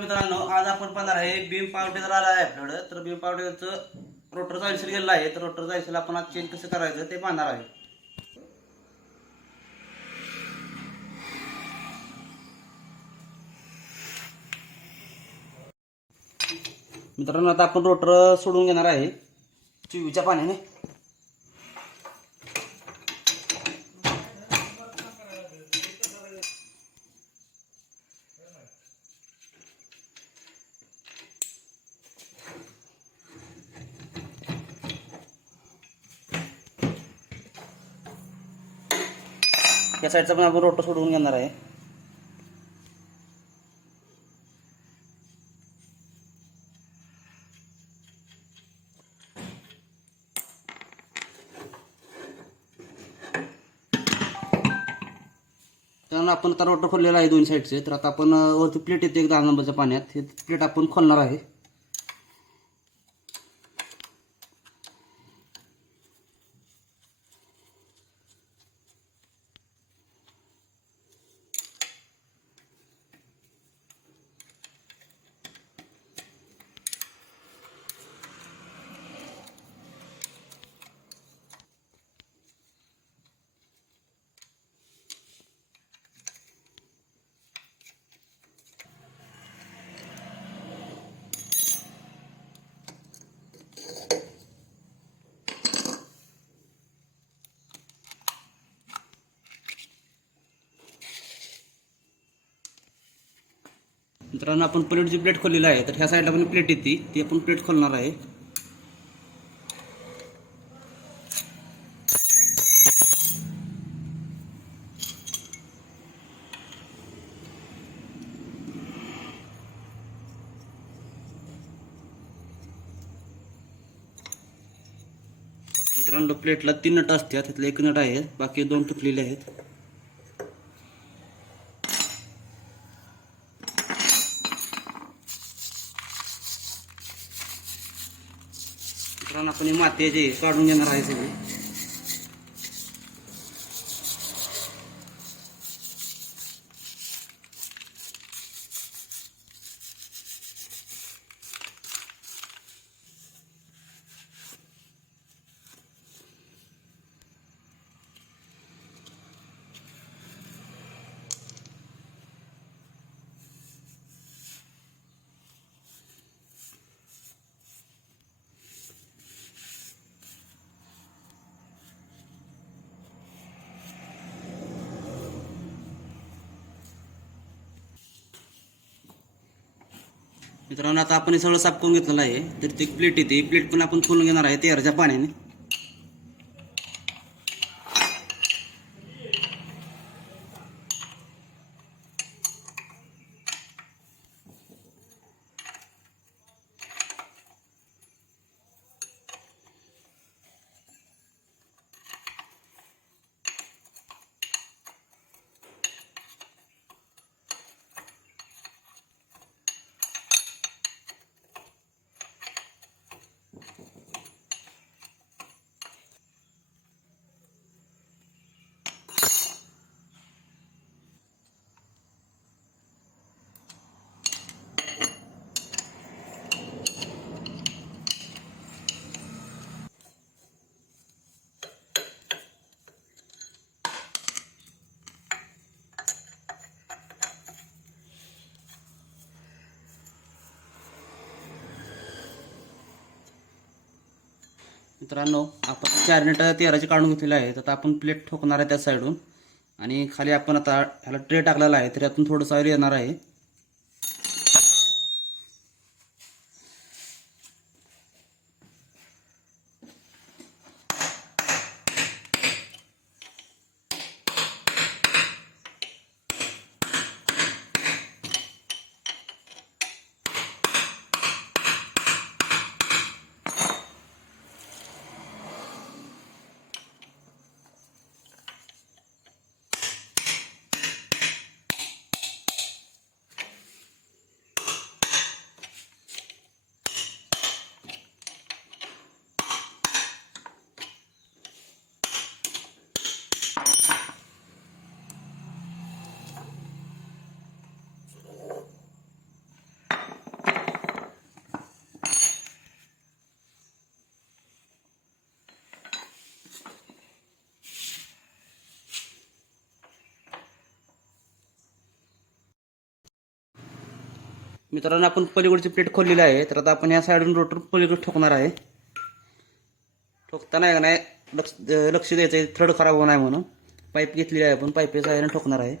मित्रांनो, आज आपण पाहणार आहे बीम पावडर आला आहे आपल्याकडे. तर बीम पावडरचं रोटरचा आयुष्य गेलेला आहे. तर रोटरचा आयुष्याला आपण आज चेंज कसं करायचं ते पाहणार आहे. मित्रांनो, आता आपण रोटर सोडून घेणार आहे चिवीच्या पाण्याने. या साईडचा पण आपण रोटर सोडून घेणार आहे. त्यानंतर आपण आता रोटर खोललेला आहे दोन साईडचे. तर आता आपण वरती प्लेट येते 10 नंबरच्या पाण्यात, हे प्लेट आपण खोलणार आहे. मित्रांनो, आपण प्लेटची प्लेट खोललेली आहे. तर ह्या साईडला पण प्लेट येते, ती आपण प्लेट खोलणार आहे. मित्रांनो, प्लेटला 3 नट असतात, त्यातले 1 नट आहे, बाकी 2 तुटलेले आहेत. मित्रांनो, आपण ही माती जे काढून घेणार आहे सगळी. मित्रांनो, आता आपण हे सगळं साफ करून घेतलेलं आहे. तर ती प्लेट येते, प्लेट पण आपण खोलून घेणार आहे तेराच्या पाण्याने. मित्रांनो, आपण 4 नट तेराचे काढून घेतलेले आहेत. आता आपण प्लेट ठोकणार आहे त्या साईडून, आणि खाली आपण आता ह्याला ट्रे टाकलेला आहे, तर यातून थोडंसं ऑइल येणार आहे. मित्रांनो आपण पलीकडची प्लेट खोललेली आहे, तर आता आपण या साईडून रोटर पलीकडे ठोकणार आहे. ठोकताना आहे का नाही लक्ष द्यायचं आहे थ्रेड खराब होणार म्हणून. पाईप घेतलेली आहे आपण, पाईपच्या साहाय्याने ठोकणार आहे.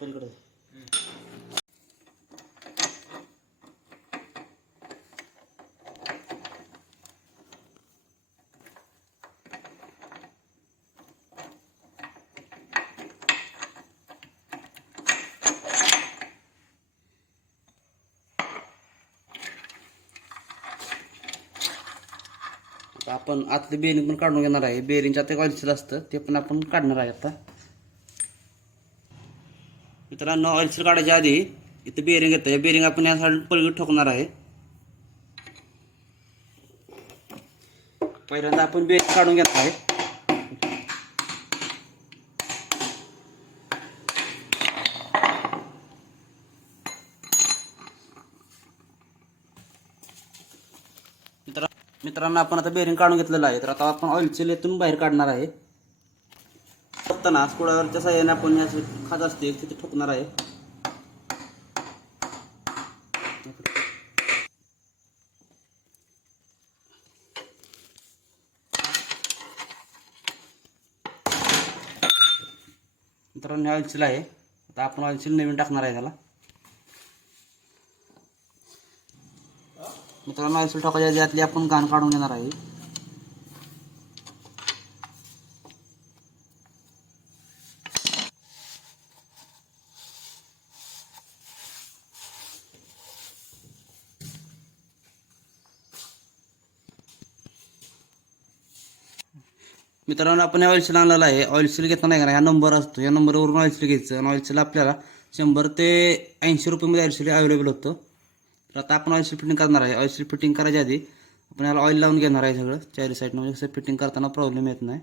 पलीकडे आपण आतलं बेरिंग पण काढून घेणार आहे. बेरिंगच्या आत ऑइल सील असतं ते पण आपण काढणार आहे आता. मित्रांनो ऑइल सील काढायच्या आधी इथं बेरिंग येतं, बेरिंग आपण या साईड पलीकडे ठोकणार आहे. पहिल्यांदा आपण बेरिंग काढून घेणार आहे. मित्रांनो आपण आता बेरिंग काढून घेतलेलं आहे, तर आता आपण ऑइल सील इथून बाहेर काढणार आहे. ठोकताना स्क्रूड्रायव्हरच्या साहाय्याने आपण या खाज असते तिथे ठोकणार आहे. मित्रांनो ऑइल सील आहे, आता आपण ऑइल सील नवीन टाकणार आहे त्याला. मित्रांनो ऑइल सील टाकायच्या आधी यातली आपण घाण काढून घेणार आहे. मित्रांनो आपण ऑइल सील आणलेला आहे. ऑइल सील घेताना नाही का हा नंबर असतो, या नंबरवरून ऑइल सील घ्यायचं आणि ऑइल सील आपल्याला 100 ते 80 रुपयामध्ये ऑइल सील अवेलेबल होतं. तर आता आपण ऑइल सील फिटिंग करणार आहे. ऑइल सील फिटिंग करायच्या आधी आपण याला ऑइल लावून घेणार आहे सगळं चारी साईडनं, म्हणजे कसं फिटिंग करताना प्रॉब्लेम येत नाही.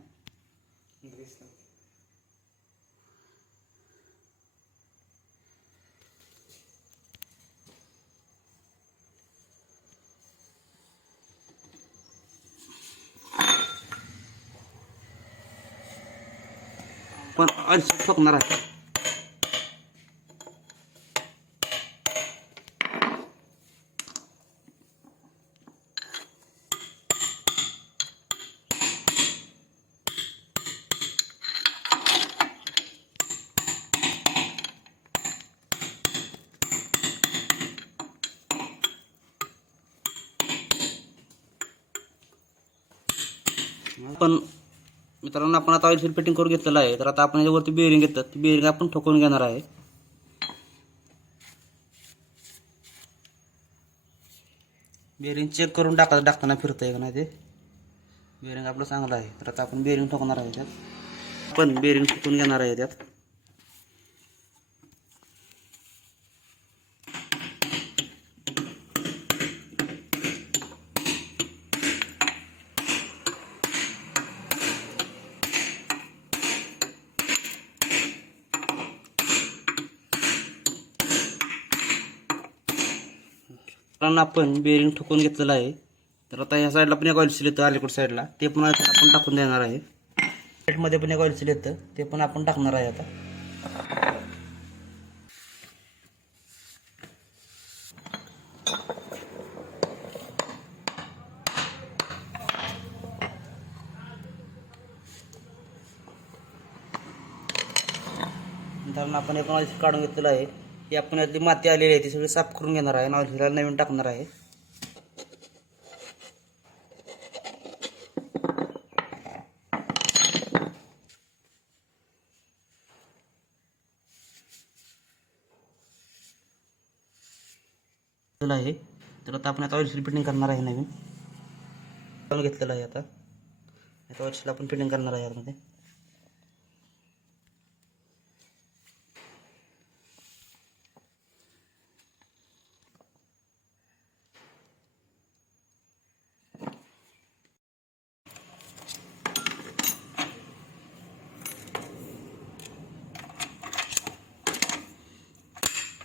पण ऑइल सील ठोकणार आहे. पण मित्रांनो आपण आता ऑइल सील फिटिंग करून घेतलेलं आहे, तर आता आपण याच्यावरती बेरिंग घेतात, ती बेरिंग आपण ठोकून घेणार आहे. बेरिंग चेक करून टाकताना फिरतंय का नाही ते. बेरिंग आपलं चांगलं आहे, तर आता आपण बेरिंग ठोकणार आहे त्यात. आपण बेरिंग ठोकून घेणार आहे त्यात. कारण आपण बेरिंग ठोकून घेतलेलं आहे, तर आता ह्या साईडला पण एक ऑइल सील येतं अलीकडच्या साईडला, ते पण आपण टाकून देणार आहे. प्लेटमध्ये पण एक ऑइल सील येतं, ते पण आपण टाकणार आहे आता. नंतर आपण एक ऑइल सील काढून घेतलेलं आहे. ही आपण यातली माती आलेली आहे ती सगळी साफ करून घेणार आहे आणि ऑइल सील नवीन टाकणार आहे. आहे तर आता आपण आता ऑइल सील फिटिंग करणार आहे नवीन घेतलेलं आहे. आता ऑइल सील आपण फिटिंग करणार आहे यामध्ये.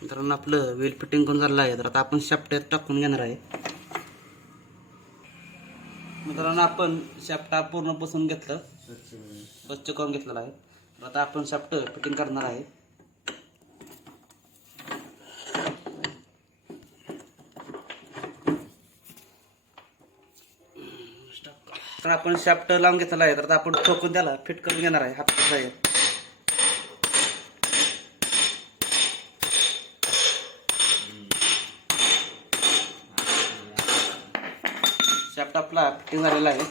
मित्रांनो आपलं व्हील फिटिंग करून झालं आहे, तर आता आपण शाफ्ट टाकून घेणार आहे. मित्रांनो आपण शाफ्ट पूर्ण बसवून घेतलं, स्वच्छ करून घेतलेला आहे. तर आता आपण शाफ्ट फिटिंग करणार आहे. तर आपण शाफ्ट लावून घेतलेला आहे. तर आता आपण ठोकून त्याला फिट करून घेणार आहे हाताचा आहे. शाफ्ट आपला फिटिंग झालेला आहे.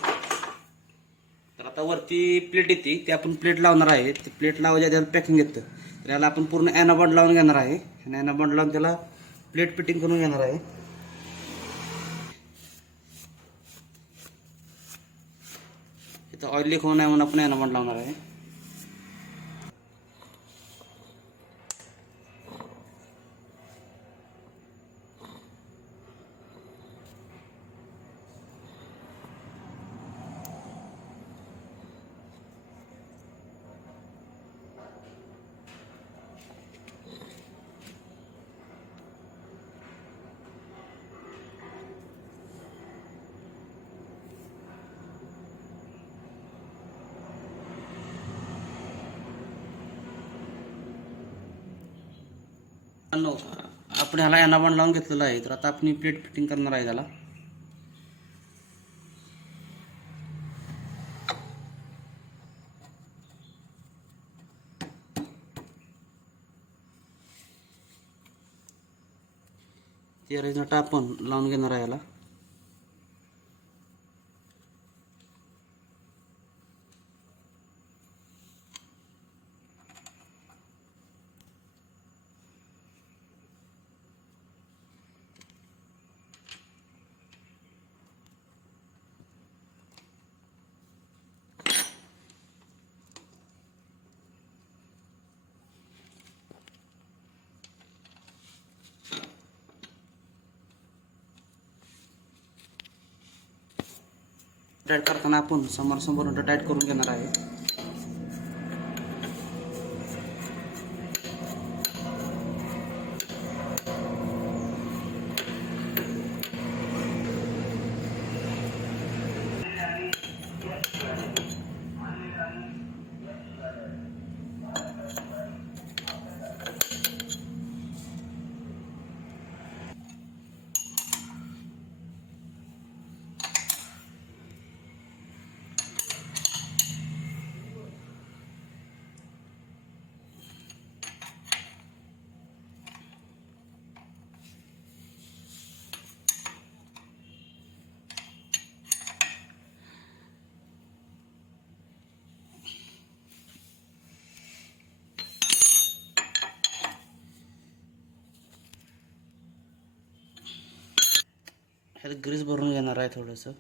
तर आता वरती प्लेट येते ती आपण प्लेट लावणार आहे. ती प्लेट लावायच्या त्याला पॅकिंग येतं. तर याला आपण पूर्ण ॲनाबॉन्ड लावून घेणार आहे. आणि ॲनाबॉन्ड लावून त्याला प्लेट फिटिंग करून घेणार आहे. इथं ऑइल लीक होऊ नये म्हणून आपण ॲनाबॉन्ड लावणार आहे. आपण ह्याला ॲनाबॉन्ड लावून घेतलेला आहे. तर आता आपण प्लेट फिटिंग करणार आहे त्याला. ते नट आपण लावून घेणार आहे याला. टाईट करताना आपण समोर नट टाईट करून घेणार आहे. ह्यात ग्रीस भरून घेणार आहे थोडंसं.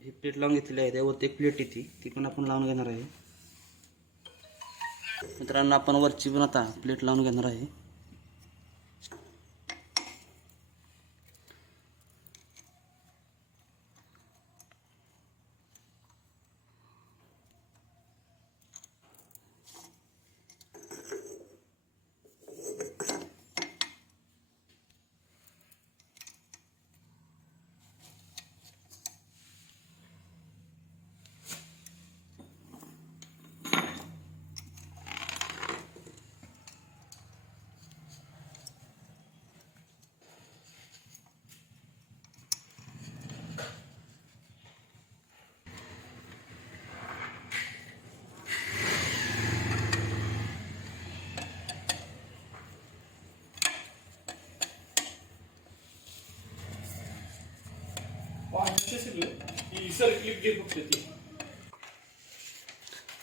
ही प्लेट लावून घेतलेली आहे. त्यावरती एक प्लेट येते ती पण आपण लावून घेणार आहे. मित्रांनो आपण वरची पण आता प्लेट लावून घेणार आहे.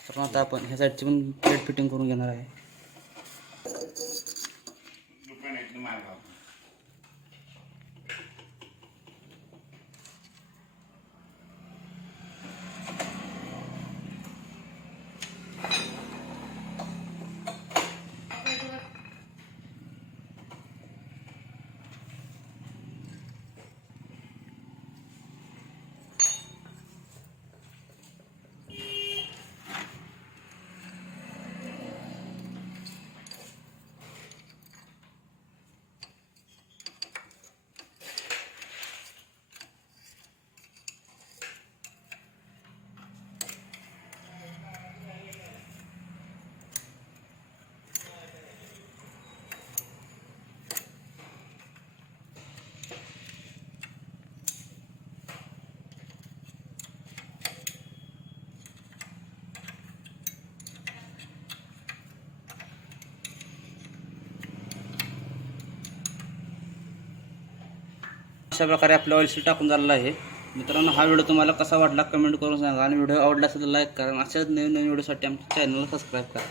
तर आता आपण ह्या साईडची पण प्लेट फिटिंग करून घेणार आहे. अशा प्रकारे आपलं ऑइल सील टाकून झालेलं आहे. मित्रांनो, हा व्हिडिओ तुम्हाला कसा वाटला कमेंट करून सांगा आणि व्हिडिओ आवडला असेल तर लाईक करा आणि अशाच नवीन नवीन व्हिडिओसाठी आमच्या चॅनलला सबस्क्राईब करा.